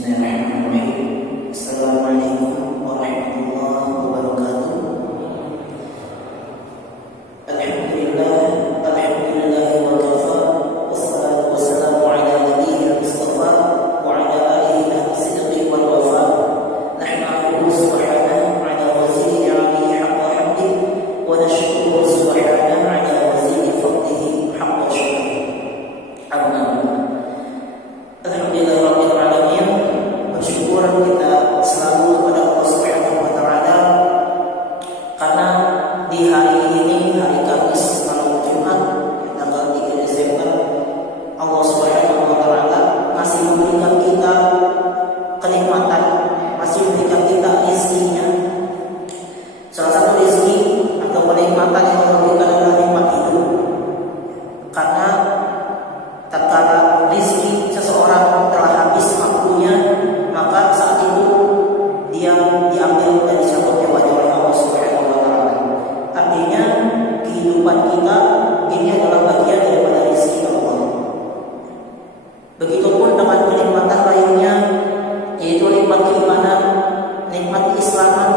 Bismillahirrahmanirrahim. Assalamualaikum warahmatullahi wabarakatuh. Alhamdulillah wa kafa, wassalatu wassalamu ala nabiyyil mustafa wa ala alihi as-sidqi wal wafa. Nahmaduhu subhanahu ala waziri ni'amihi haqqa hamdihi wa nashkuruhu subhanahu ala waziri fadlihi haqqa syukrihi. Alhamdulillah rabbil alamin. Bersyukur kita selalu kepada Allah Subhanahu wa taala karena di hari ini, hari Kamis malam Jumat tanggal 3 Desember, Allah Subhanahu wa taala masih memberikan kita kenikmatan, masih memberikan kita rezekinya. Salah satu rezeki atau kenikmatan yang Allah berikan adalah nikmat hidup. Karena tatkala rezeki seseorang telah habis waktunya, maka saat itu dia diambil dan dicabut nyawanya oleh Allah Subhanahu wa taala. Artinya kehidupan kita ini adalah bagian daripada rezeki Allah. Begitupun dengan kenikmatan lainnya, yaitu nikmat keimanan, nikmat keislaman,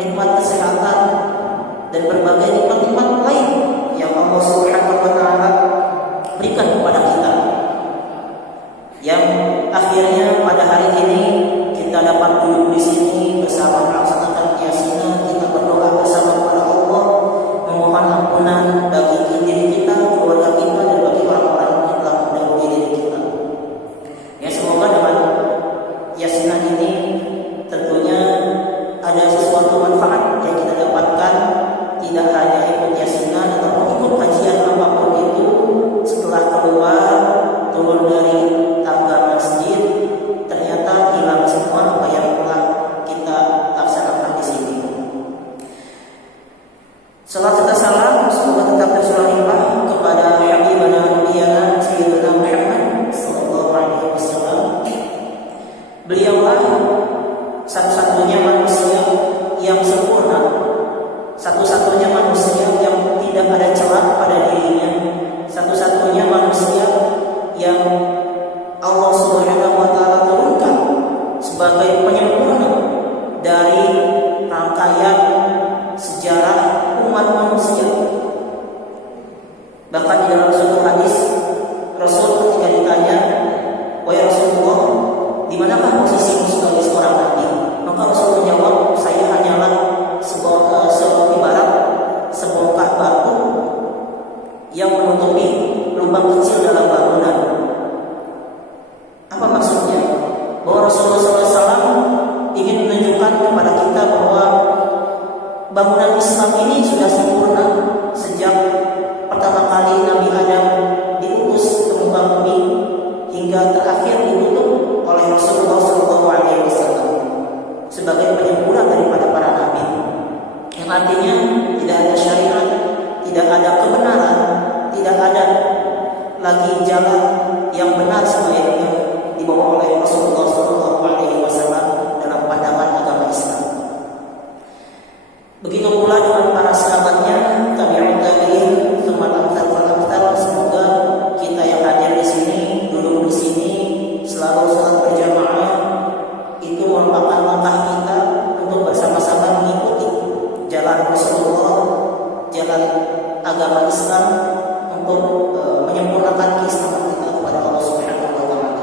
nikmat kesehatan, dan berbagai nikmat-nikmat lain yang Allah Subhanahu wa taala berikan kepada kita, yang akhirnya pada hari ini kita dapat duduk di sini bersama melaksanakan keyakinan, kita berdoa bersama kepada Allah, memohon ampunan bagi diri kita, keluarga kita, dan bagi orang-orang yang telah mendahului diri kita. Ya, semoga dengan keyakinan ini tentunya ada sesuatu manfaat yang kita dapatkan, tidak hanya ikut keyakinan ataupun ikut kajian apapun itu, setelah keluar turun dari tangga masjid ternyata hilang semua apa yang telah kita laksanakan di sini. Salat serta salam semoga tetap tercurahkan kepada Habibana Nabiyana Sayyidina Muhammad sallallahu alaihi wasallam. Beliaulah satu-satunya manusia yang sempurna, satu-satunya manusia yang tidak ada celah pada dirinya, satu-satunya manusia yang Allah Subhanahu wa taala turunkan sebagai penyempurna dari rangkaian sejarah umat manusia. Bahkan di dalam suatu hadis, Rasul ketika ditanya, "Wahai Rasulullah, di manakah posisimu sebagai seorang nabi?" Maka Rasul menjawab, "Saya hanyalah ibarat sebongkah batu yang menutupi lubang kecil dalam bangunan." Apa maksudnya? Bahwa Rasulullah SAW ingin menunjukkan kepada kita bahwa bangunan Islam ini sudah sempurna sejak pertama kali Nabi Adam diutus ke muka bumi hingga terakhir ditutup oleh Rasulullah SAW sebagai penyempurna daripada para nabi. Yang artinya tidak ada syariat, tidak ada kebenaran, tidak ada lagi jalan yang benar sebaliknya dibawa oleh Rasulullah SAW dalam pandangan agama Islam. Begitu pula dengan para sahabatnya, tabi'in tabi'in, tsumma amsal. Semoga kita yang hadir di sini, duduk di sini, selalu salat berjamaah, itu merupakan langkah kita untuk bersama-sama mengikuti jalan Rasulullah, jalan agama Islam, untuk menyempurnakan keislaman kita kepada Allah Subhanahu wa taala.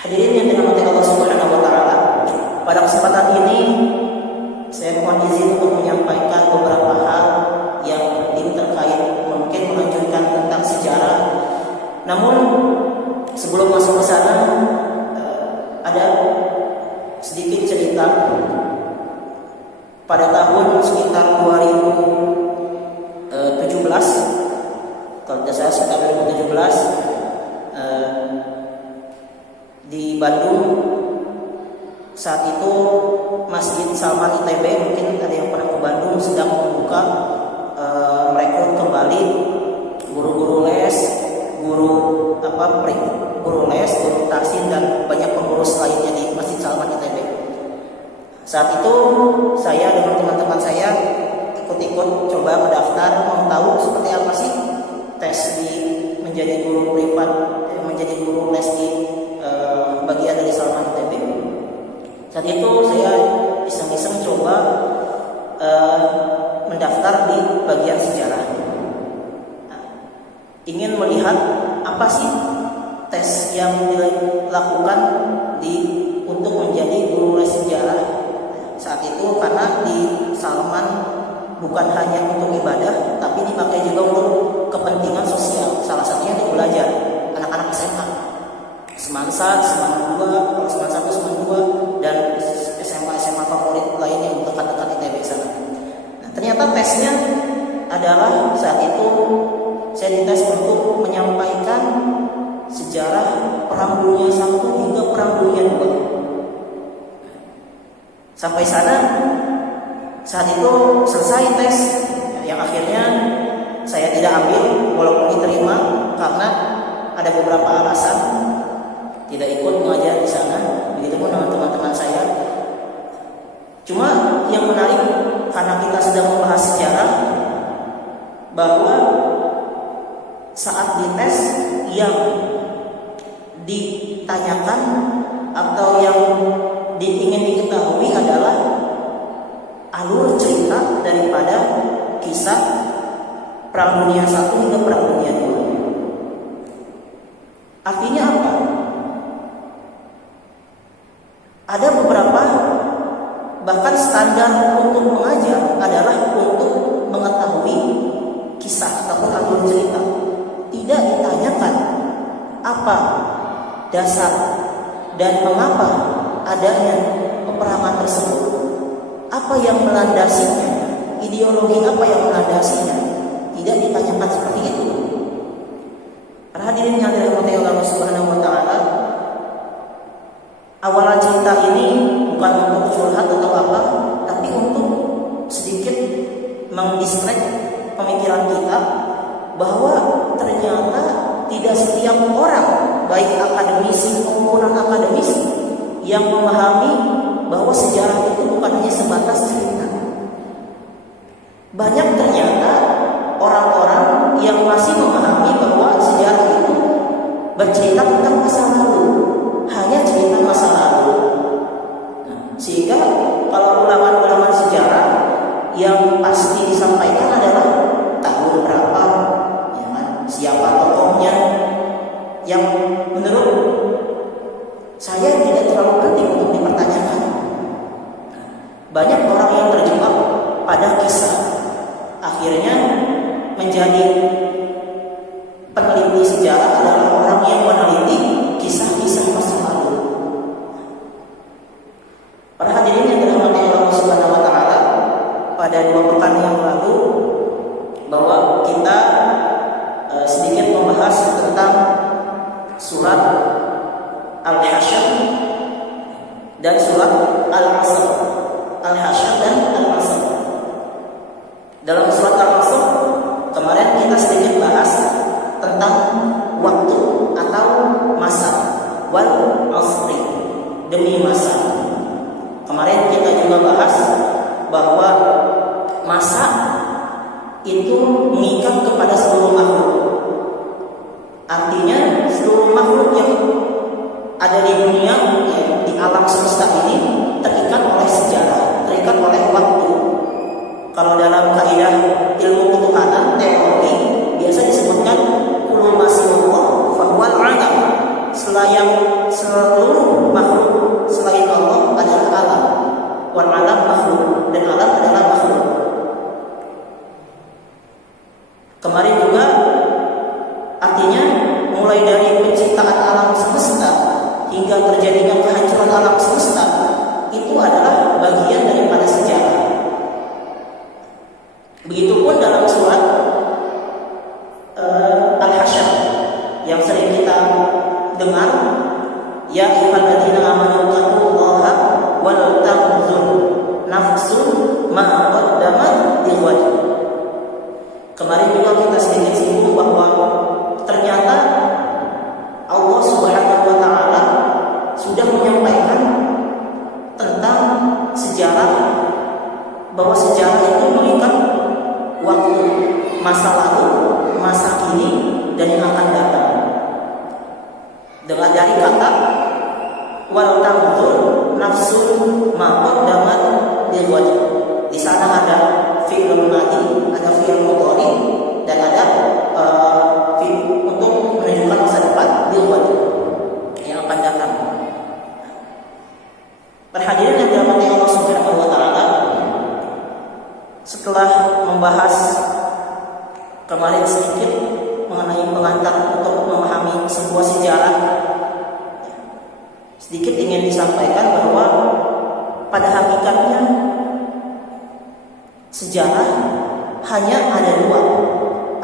Hadirin yang dirahmati Allah Subhanahu wa taala, pada kesempatan ini saya mohon izin untuk menyampaikan beberapa hal yang penting terkait mungkin melanjutkan tentang sejarah. Namun sebelum masuk ke sana, ada sedikit cerita. Pada tahun sekitar 2017, kalau tidak salah sekitar 2017, di Bandung saat itu Masjid Salman ITB, mungkin ada yang pernah ke Bandung, sedang membuka merekrut kembali guru-guru les, guru tahsin dan banyak pengurus lainnya di Masjid Salman ITB. Saat itu saya dengan teman-teman saya ikut-ikut coba mendaftar, mau tahu seperti apa sih tes di menjadi guru privat, menjadi guru les di mendaftar di bagian sejarah. Ingin melihat apa sih tes yang dilakukan untuk menjadi guru les sejarah saat itu, karena di Salman bukan hanya untuk ibadah tapi dipakai juga untuk kepentingan sosial. Salah satunya untuk belajar anak-anak SMA, Semansa, Seman 2, kalau Seman 1, Seman 2, dan SMA favorit lainnya yang dekat-dekat ITB sana. Nah, ternyata tesnya adalah saat itu saya dites untuk menyampaikan sejarah Perang Dunia I hingga Perang Dunia II. Sampai sana saat itu selesai tes, yang akhirnya saya tidak ambil walaupun diterima karena ada beberapa alasan tidak ikut mengajar di sana. Begitupun dengan teman-teman saya. Cuma yang menarik karena kita sedang membahas sejarah, bahwa saat dites yang ditanyakan atau yang ingin diketahui adalah alur cerita daripada kisah Perang Dunia I hingga Perang Dunia II. Artinya apa? Ada beberapa, bahkan standar untuk mengajar adalah untuk mengetahui kisah ataupun alur cerita. Tidak ditanyakan apa dasar dan mengapa adanya peperangan tersebut, apa yang melandasinya, ideologi apa yang melandasinya. Tidak ditanyakan seperti itu. Para hadirin yang dirahmati Allah Subhanahu wa taala, awalan cerita ini bukan untuk curhat atau apa, tapi untuk sedikit mendistract pemikiran kita bahwa ternyata tidak setiap orang, baik akademisi maupun non-akademisi, yang memahami bahwa sejarah itu bukan hanya sebatas cerita. Banyak ternyata orang-orang yang masih memahami bahwa sejarah itu bercerita tentang masa lalu, hanya cerita masa lalu. Sehingga kalau ulangan-ulangan sejarah yang pasti disampaikan adalah tahun berapa, ya kan? Siapa tokohnya, yang menurut saya tidak terlalu penting untuk dipertanyakan. Banyak orang yang terjebak pada kisah, akhirnya menjadi peneliti sejarah adalah orang yang meneliti kisah-kisah masa lalu. Para hadirin yang dirahmati Allah Subhanahu wa taala, pada 2 pekan yang lalu bahwa kita sedikit membahas tentang surat Al-Hasyr dan surat Al-Asr. Al-Hasyr dan Al-Asr. Dalam surat Al-Asr kemarin kita sedikit bahas tentang waktu atau masa, wal asri, demi masa. Kemarin kita juga bahas bahwa masa itu mengikat kepada seluruh makhluk. Artinya seluruh makhluk yang ada di dunia, di alam semesta ini terikat oleh sejarah, terikat oleh waktu. Kalau dalam kaidah ilmu ketuhanan, teologi, biasa disebutkan kullu ma siwallah fa huwal alam. Seluruh makhluk selain Allah adalah alam. Wal alam makhluk, dan alam adalah makhluk. Kemarin juga artinya mulai dari penciptaan alam semesta hingga terjadinya kehancuran alam semesta itu adalah bagian daripada sejarah. Begitupun dalam surat Al-Hasyr yang sering kita dengar, ya ayyuhalladzina amanu taqullaha wal tanzur nafsun ma qaddamat lighad. Kemarin juga kita sedikit singgung bahwa ternyata Allah Subhanahu wa taala sudah menyampaikan tentang sejarah, bahwa sejarah itu mengikat waktu, masa lalu, masa kini, dan yang akan datang. Dengan dari kata wal tanzur nafsun ma qaddamat lighad. Di sana ada membahas kemarin sedikit mengenai pengantar untuk memahami sebuah sejarah. Sedikit ingin disampaikan bahwa pada hakikatnya sejarah hanya ada dua.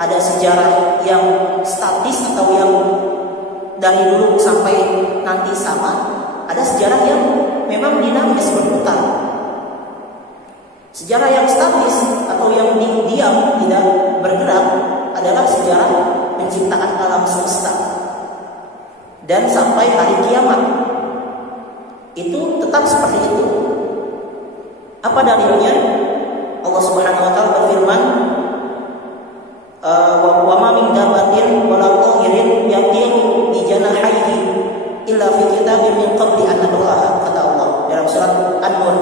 Ada sejarah yang statis atau yang dari dulu sampai nanti sama. Ada sejarah yang memang dinamis berputar. Sejarah yang statis atau yang diam tidak bergerak adalah sejarah penciptaan alam semesta dan sampai hari kiamat. Itu tetap seperti itu. Apa dalilnya? Allah Subhanahu wa taala berfirman, wa ma min dabatin wala ta'irin yatiru bi janahihi illa fi kitabin min qabli an nabraha, kata Allah dalam surat An-Nur.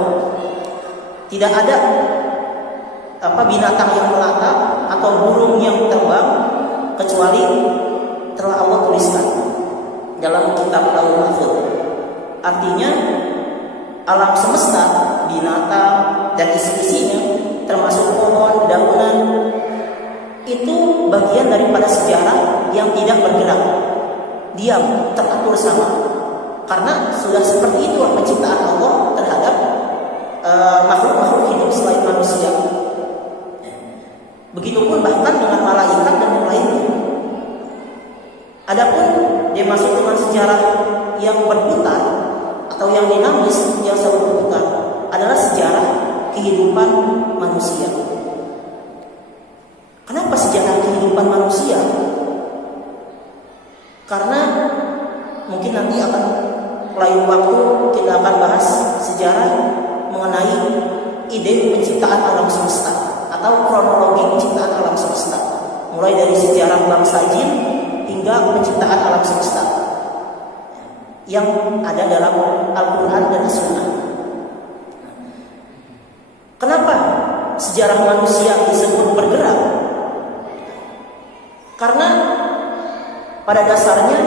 Tidak ada binatang yang melata atau burung yang terbang kecuali telah Allah tuliskan dalam kitab Lauhul Mahfuz. Artinya alam semesta, binatang dan isi-isinya termasuk pohon, daunan, itu bagian daripada sejarah yang tidak bergerak, diam, teratur sama. Karena sudah seperti itu penciptaan Allah terhadap makhluk-makhluk hidup selain manusia. Begitupun bahkan dengan malaikat dan yang lainnya. Adapun dia masuk dengan sejarah yang berputar atau yang dinamis, yang selalu berputar, adalah sejarah kehidupan manusia. Kenapa sejarah kehidupan manusia? Karena mungkin nanti akan lain waktu kita akan bahas sejarah mengenai ide penciptaan alam semesta atau kronologi penciptaan alam semesta, mulai dari sejarah bangsa jin hingga penciptaan alam semesta yang ada dalam Al-Quran dan As-Sunnah. Kenapa sejarah manusia disebut bergerak? Karena pada dasarnya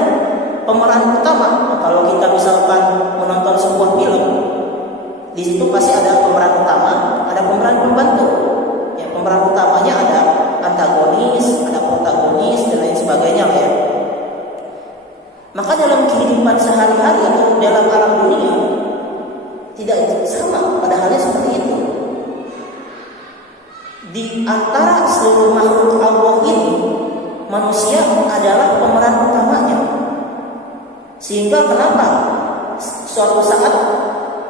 pemeran utama, kalau kita misalkan menonton sebuah film, di situ pasti ada pemeran utama, ada pemeran pembantu. Ya, pemeran utamanya ada antagonis, ada protagonis dan lain sebagainya ya. Maka dalam kehidupan sehari-hari atau dalam alam dunia tidak sama pada halnya seperti itu. Di antara seluruh makhluk Allah ini, manusia adalah pemeran utamanya. Sehingga kenapa suatu saat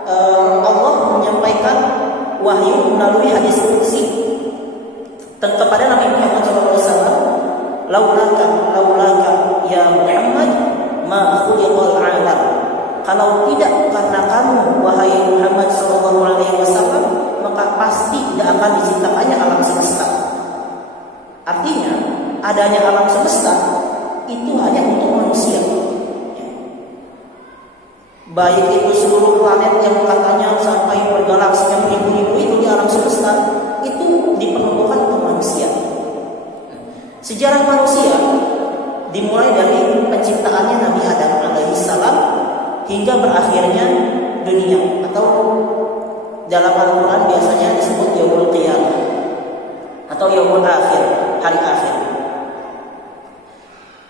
Allah menyampaikan wahyu melalui hadis qudsi kepada Nabi Muhammad SAW, laulaka ya Muhammad ma khuliqal alam. Kalau tidak karena kamu wahai Muhammad SAW, maka pasti tidak akan diciptakannya alam semesta. Artinya adanya alam semesta itu hanya untuk manusia. Baik itu seluruh planet yang katanya sampai bergalaksi yang ribu-ribu itu di alam semesta, itu diperuntukkan untuk manusia. Sejarah manusia dimulai dari penciptaannya Nabi Adam alaihissalam hingga berakhirnya dunia, atau dalam Al-Quran biasanya disebut yaumul qiyamah atau yaumul akhir, hari akhir.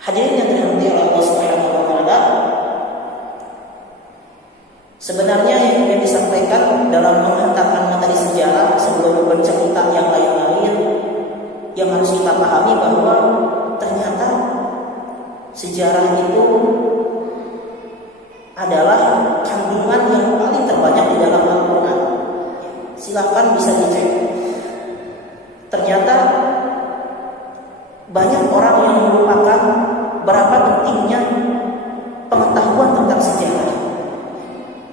Hadirin yang dirahmati oleh Allah Subhanahu wa taala, sebenarnya yang ingin disampaikan dalam menghantarkan materi sejarah sebelum bercerita yang lain-lain, yang harus kita pahami bahwa ternyata sejarah itu adalah kandungan yang paling terbanyak di dalam Al-Quran. Silahkan bisa dicek. Ternyata banyak orang yang melupakan berapa pentingnya pengetahuan tentang sejarah,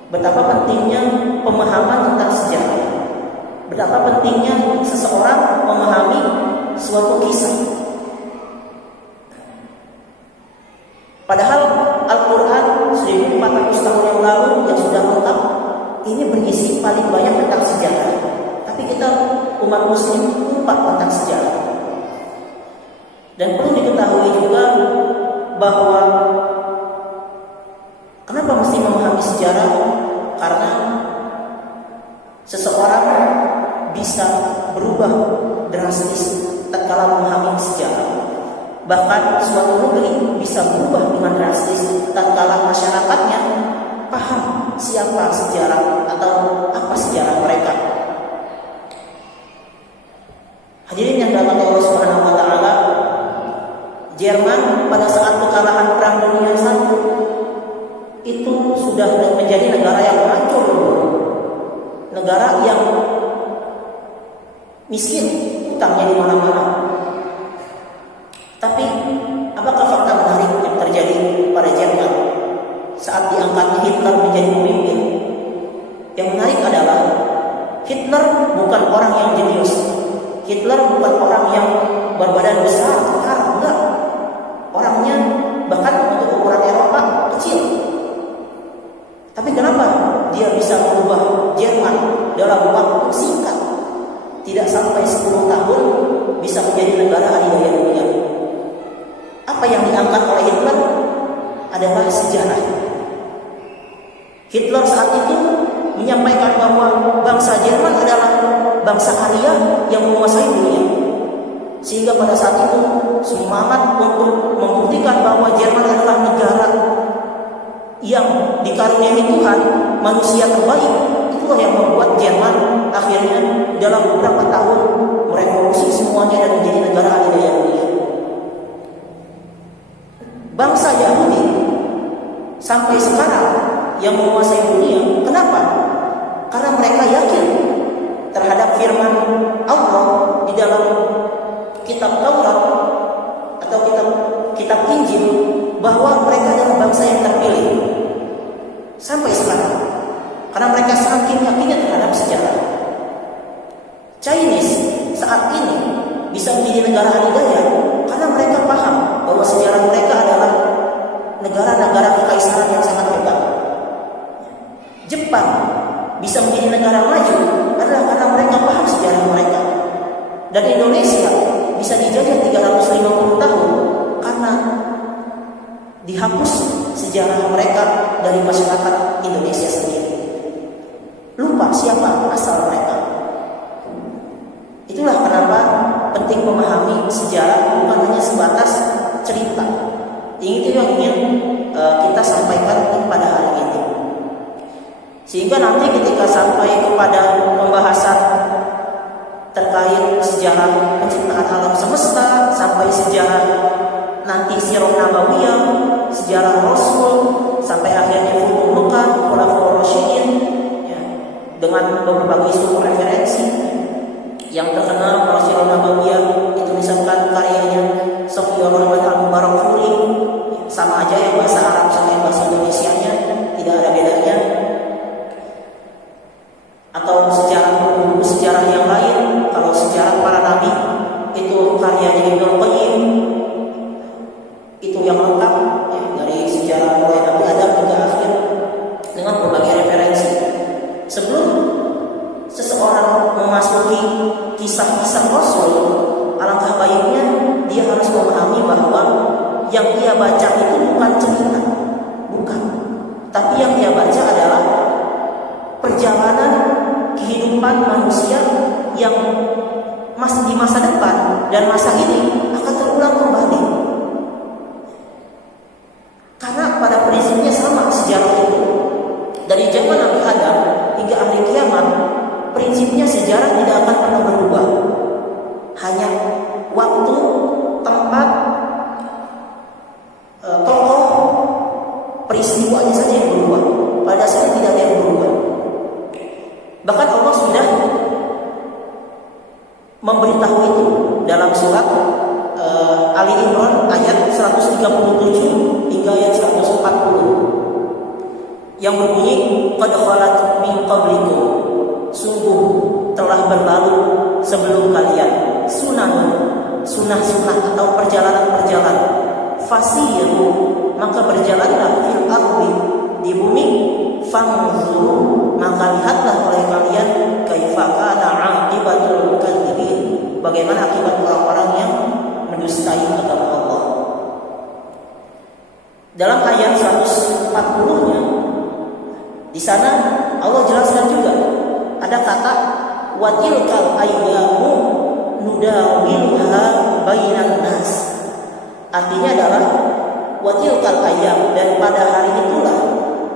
betapa pentingnya pemahaman tentang sejarah, betapa pentingnya seseorang memahami suatu kisah. Padahal Al-Quran 1400 tahun yang lalu yang sudah lengkap ini berisi paling banyak tentang sejarah. Tapi kita umat muslim lupa tentang sejarah. Dan perlu diketahui juga bahwa kenapa mesti memahami sejarah? Karena seseorang bisa berubah drastis tatkala memahami sejarah. Bahkan suatu negeri bisa berubah dengan drastis tatkala masyarakatnya paham siapa sejarah atau apa sejarah mereka. Hadirin yang dirahmati Allah Subhanahu wa taala, Jerman pada saat kekalahan Perang Dunia I itu sudah menjadi negara yang hancur, negara yang miskin, utangnya di mana-mana. Tapi apakah fakta menarik yang terjadi pada Jerman saat diangkatnya Hitler menjadi pemimpin? Yang menarik adalah Hitler bukan orang yang jenius. Hitler bukan orang yang berbadan besar, kekar, enggak. Orangnya bahkan untuk ukuran Eropa kecil. Tapi kenapa dia bisa mengubah Jerman dalam waktu singkat? Tidak sampai 10 tahun bisa menjadi negara adidaya dunia. Apa yang diangkat oleh Hitler adalah sejarah. Hitler saat itu menyampaikan bahwa bangsa Jerman adalah bangsa Arya yang menguasai dunia. Sehingga pada saat itu semangat untuk membuktikan bahwa Jerman adalah negara yang dikaruniai Tuhan, manusia terbaik. Itulah yang membuat Jerman akhirnya dalam beberapa tahun merevolusi semuanya dan menjadi negara adidaya dunia. Bangsa Yahudi sampai sekarang yang menguasai dunia. Kenapa? Karena mereka yakin terhadap firman Allah di dalam kitab Taurat atau kitab Injil bahwa mereka adalah bangsa yang terpilih sampai sekarang. Karena mereka saking yakinnya terhadap sejarah. Chinese saat ini bisa menjadi negara adidaya karena mereka paham bahwa sejarah mereka adalah negara-negara kekaisaran yang sangat hebat. Jepang bisa menjadi negara maju adalah karena mereka paham sejarah mereka. Dan Indonesia bisa dijajah 350 tahun karena dihapus sejarah mereka dari masyarakat Indonesia sendiri. Lupa siapa asal mereka. Itulah kenapa penting memahami sejarah bukan hanya sebatas cerita. Itu yang ingin kita sampaikan pada hari ini. Sehingga nanti ketika sampai kepada pembahasan terkait sejarah penciptaan alam semesta, sampai sejarah nanti sirah nabawiyah, sejarah Rasul, sampai akhirnya Futuh Mekah, Khulafaur Rasyidin, ya, dengan berbagai sumber referensi yang terkenal. Kalau sirah nabawiyah itu misalkan karyanya Sofiyur Rahman Al-Mubarakfuri, sama aja yang bahasa Arab sama yang bahasa Indonesianya, tidak ada bedanya. Atau buku sejarah yang lain, kalau sejarah para nabi itu karyanya Ibnu Qayyim, itu yang lengkap ya, dari sejarah mulai Nabi Adam hingga akhir dengan berbagai referensi. Sebelum seseorang memasuki kisah-kisah Rasul, alangkah baiknya dia harus memahami bahwa yang dia baca itu bukan cerita, bukan, tapi yang dia baca adalah perjalanan kehidupan manusia yang masih di masa depan dan masa ini akan terulang kembali. Karena pada prinsipnya sama sejarah itu. Dari zaman Nabi Adam hingga akhir kiamat, prinsipnya sejarah tidak akan pernah berubah. Hanya waktu, tempat, tokoh, peristiwanya saja yang berubah. Pada dasarnya tidak ada yang berubah. Bahkan Allah sudah memberitahu itu dalam surat Ali Imran ayat 137 hingga ayat 140 yang berbunyi, qad khalat min qablikum, sungguh telah berlalu sebelum kalian sunah-sunah atau perjalanan-perjalanan, fasiru, maka berjalanlah fil ardi, di bumi, fanzuru, maka lihatlah oleh kalian kaifa kana aqibatul mukadzibin, bagaimana akibat orang-orang yang mendustai agama Allah. Dalam ayat 140-nya di sana Allah jelaskan juga ada kata wa tilkal ayyamu nudawilha bainan nas. Artinya adalah wa tilkal ayyam, dan pada hari itulah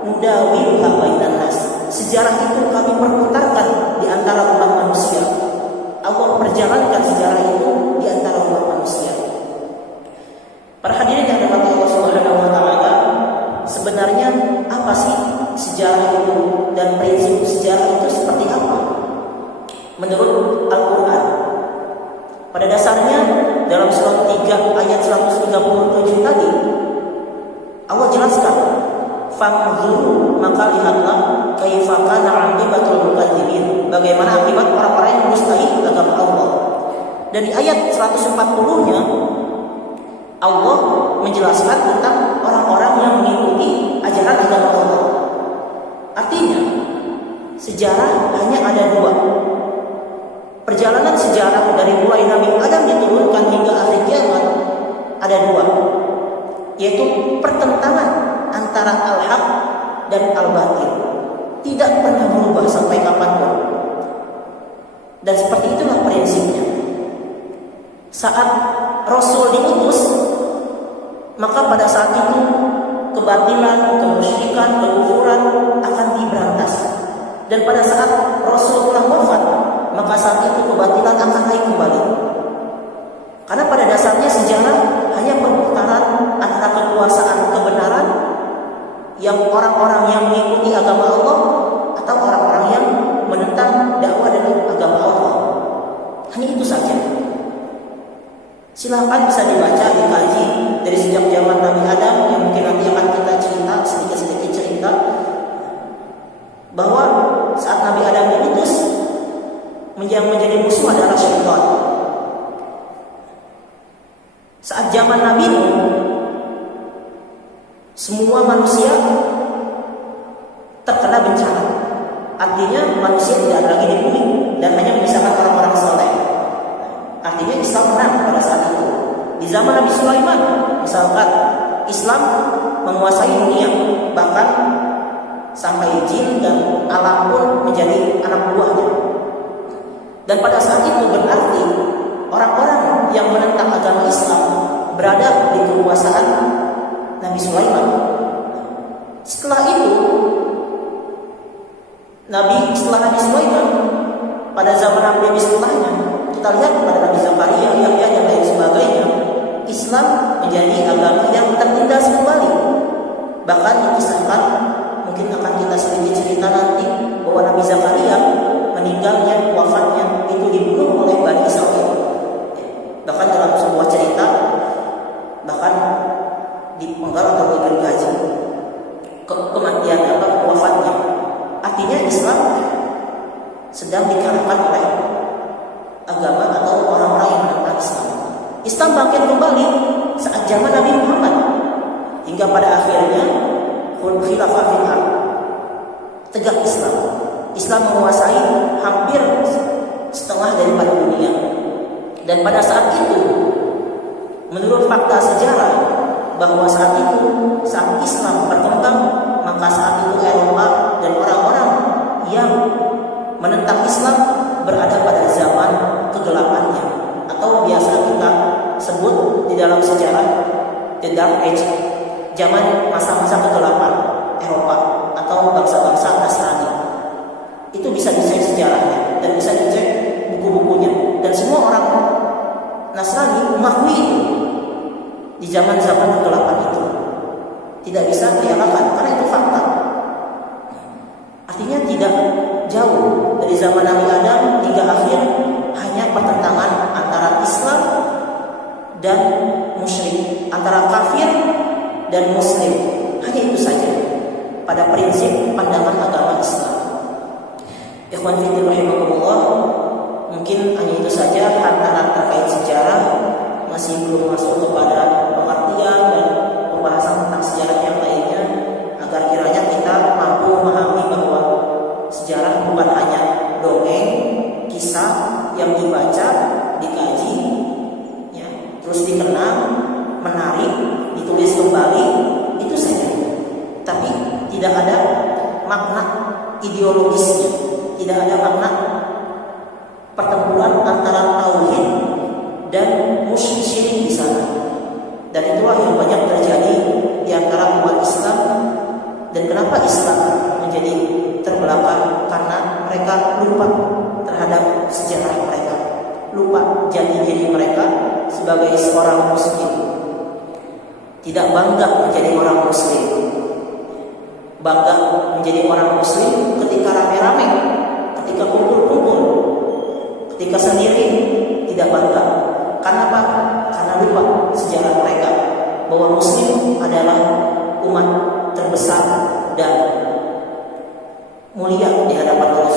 nudawilha bainan nas. Sejarah itu kami perputarkan di antara umat manusia. Allah perjalankan sejarah itu di antara umat manusia. Para hadirin yang dirahmati Allah Subhanahu wa taala, sebenarnya apa sih sejarah itu dan prinsip sejarah itu seperti apa? Menurut Al-Qur'an, pada dasarnya dalam surat 3 ayat 137 tadi Allah jelaskan, "Fanzuru, maka lihatlah kaifa kana 'aqibatul mukadzibin." Bagaimana akibat orang-orang yang mendustai agama Allah. Dari ayat 140-nya Allah menjelaskan tentang orang-orang yang mengikuti ajaran agama Allah. Artinya, sejarah hanya ada dua. Perjalanan sejarah dari mulai Nabi Adam diturunkan hingga akhir kiamat ada dua, yaitu pertentangan antara al-haq dan al-batil. Tidak pernah berubah sampai kapanpun. Dan seperti itulah prinsipnya. Saat Rasul diutus, maka pada saat itu kebatilan, kemusyrikan, kekufuran akan diberantas. Dan pada saat Rasul telah wafat, maka saat itu kebatilan akan naik kembali. Karena pada dasarnya sejarah hanya perputaran antara kekuasaan kebenaran yang orang-orang yang mengikuti agama Allah atau orang-orang yang menentang dakwah dari agama Allah. Hanya itu saja. Silahkan bisa dibaca, dikaji dari sejak zaman Nabi Adam, yang mungkin nanti akan kita cerita sedikit-sedikit cerita bahwa saat Nabi Adam diutus, yang menjadi musuh adalah syaitan. Saat zaman Nabi Nuh, semua manusia terkena bencana. Artinya manusia tidak ada lagi di bumi dan hanya menyisakan orang-orang saleh. Artinya Islam menang pada saat itu. Di zaman Nabi Sulaiman, misalkan Islam menguasai dunia, bahkan sampai jin dan alam pun menjadi anak buahnya. Dan pada saat itu berarti orang-orang yang menentang agama Islam berada di kekuasaan Nabi Sulaiman. Setelah itu, setelah Nabi Sulaiman, pada zaman Nabi setelahnya, kita lihat pada Nabi Zakaria, Yahya dan lain sebagainya, Islam menjadi agama yang tertindas kembali. Bahkan dikisahkan, mungkin akan kita sedikit cerita nanti, bahwa Nabi Zakaria meninggalnya, wafatnya itu dibunuh oleh Bani Israel. Bahkan dalam sebuah cerita, bahkan dipenggal atau digergaji kematian wafatnya. Artinya Islam sedang dikalahkan oleh agama atau orang-orang yang menentang Islam. Islam bangkit kembali saat zaman Nabi Muhammad, hingga pada akhirnya khilafah fil ardh, tegak Islam. Islam menguasai hampir setengah daripada dunia. Dan pada saat itu, menurut fakta sejarah, bahwa saat Islam berkembang, maka saat itu Eropa dan orang-orang yang menentang Islam berada pada zaman kegelapannya, atau biasa kita sebut di dalam sejarah the Dark Age, zaman masa-masa kegelapan Eropa atau bangsa-bangsa Nasrani. Itu bisa dicek sejarahnya dan bisa dicek buku-bukunya, dan semua orang Nasrani mengakui itu di zaman-zaman kegelapan itu. Tidak bisa dielakkan karena itu fakta. Artinya tidak jauh dari zaman Nabi Adam hingga akhir, hanya pertentangan antara Islam dan musyrik, antara kafir dan muslim. Hanya itu saja pada prinsip pandangan agama Islam. Ikhwan fillah rahimakumullah, mungkin hanya itu saja antara terkait sejarah, masih belum masuk kepada pengertian dan pembahasan tentang sejarah yang lainnya, agar kiranya kita mampu memahami bahwa sejarah bukan hanya dongeng, kisah yang dibaca, dikaji, ya, terus dikenang, menarik, ditulis kembali, itu saja. Tapi tidak ada makna ideologisnya, tidak ada makna pertempuran antara tauhid dan musyrik di sana. Dan itulah yang banyak terjadi di antara umat Islam. Dan kenapa Islam menjadi terbelakang? Karena mereka lupa terhadap sejarah mereka, lupa jati diri mereka sebagai seorang muslim. Tidak bangga menjadi orang muslim. Bangga menjadi orang muslim ketika rame-rame, ketika kumpul-kumpul, ketika sendiri tidak bangga. Kenapa? Karena lupa sejarah mereka bahwa muslim adalah umat terbesar dan mulia di hadapan Allah